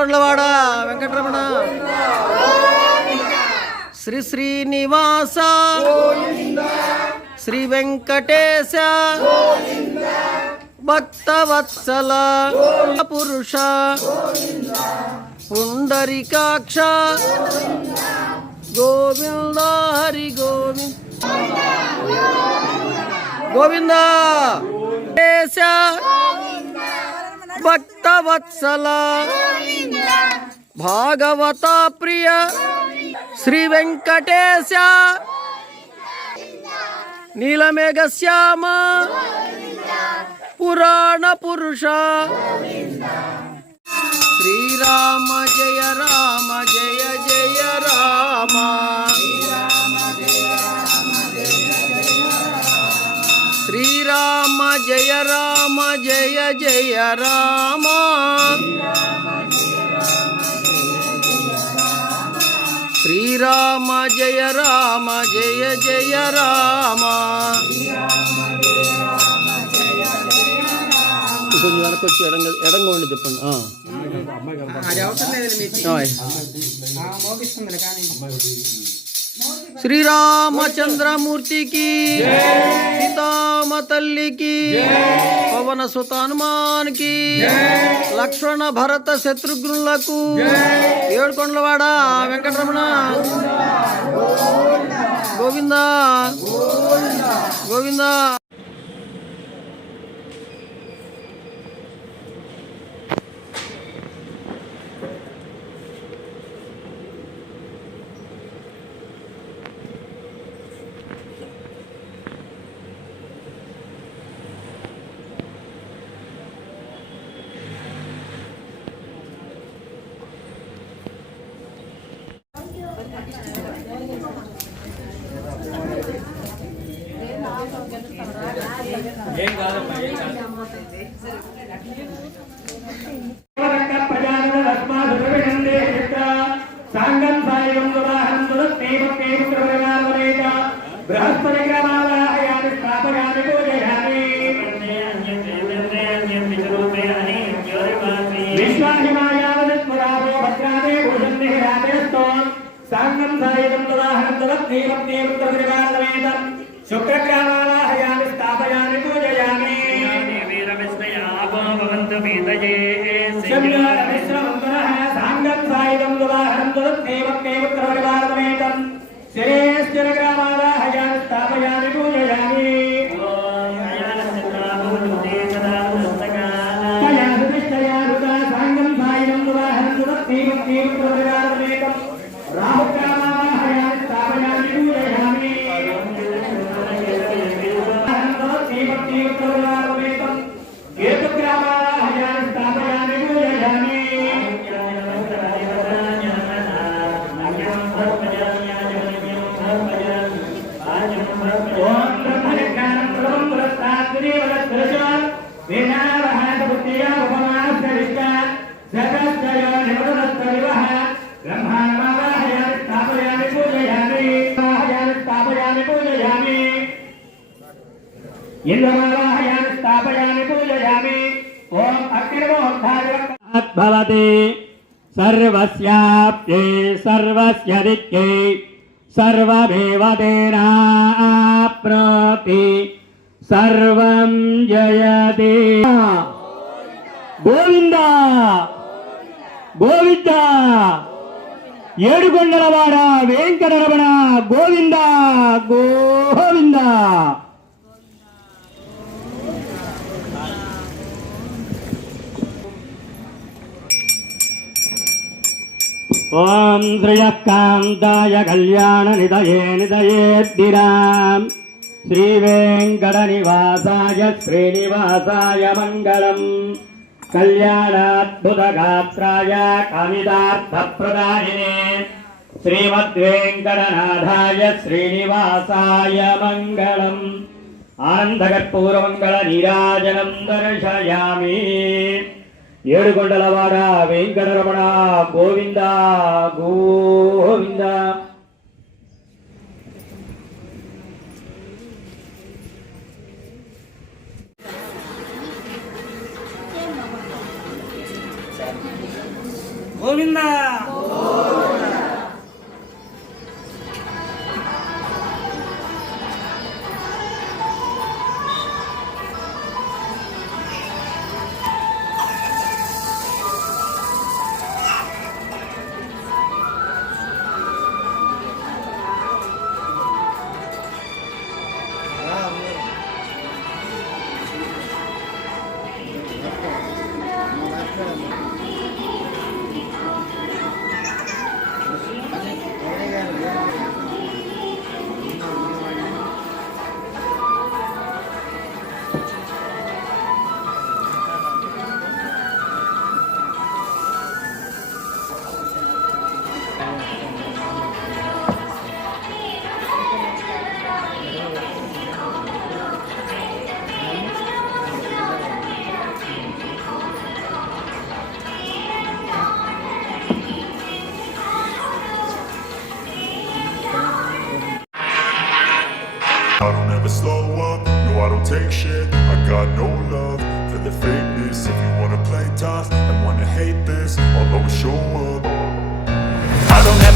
కొండలవాడ వెంకటరమణ. శ్రీ శ్రీనివాస. శ్రీ వెంకటేశ. భక్తవత్సల. పురుష. పుండరికాక్ష. గోవింద హరి గోవింద. గోవింద. భక్తవత్సల భాగవత ప్రియ శ్రీ వెంకటేశ నీలమేఘ శ్యామ పురాణ పురుష శ్రీరామ జయ రామ జయ జయ రామ శ్రీరామ జయ రామ జయ జయ రామ. శ్రీరామ జయ రామ జయ జయ రామ. కొంచెం వెనక్కి వచ్చి ఎడంగా ఎడంగా ఉండి చెప్పండి. ఆ. అది అవసరం లేదు శ్రీరామచంద్రమూర్తికి సీతామ తల్లికి పవన సుత హనుమాన్కి లక్ష్మణ భరత శత్రుఘ్నులకు ఏడుకొండలవాడ వెంకటరమణ గోవింద बृहस्पतिक्रमादायामि स्थापयामि पूजयामि। विश्वाहिमायावदत्पुरावो भद्रादे भूषन्ति रातेस्तोम् साङ्गम् सायुधम् तदाहरम् तदद्धीरम् देवत्रविवादमेतम् शुक्रक्रमादायामि स्थापयामि, पूजयामि। सम्यारमिश्रमन्तरः साङ्गम् सायुधम् तदाहरम् इन्द्रमालाहयामि स्थापयामि पूजयामि ॐ अग्निर्मोद्धारवत्भवति सर्वस्याप्ये सर्वस्य दिक्ये सर्वमेव तेनाप्नोति सर्वं जयति। गोविन्द! गोविन्द! ఏడుకొండలవాడ వెంకటరమణ గోవింద గోవింద. ఓం శ్రియకాంతాయ కళ్యాణ నిదయే నిదయేద్దిరాం శ్రీ నివాసాయ శ్రీనివాసాయ మంగళం. కళ్యాణాద్భుత గాత్రాయ కామితార్థప్రదాయినే శ్రీమద్వేంకటనాథాయ శ్రీనివాసాయ మంగళం ఆనందకర్పూరమంగళ నీరాజనం దర్శయామి ఏడుకొండలవాడ Venkataramana Govinda Govinda Oh, my God.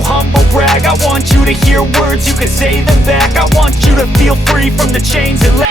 humble brag. I want you to hear words, you can say them back. I want you to feel free from the chains that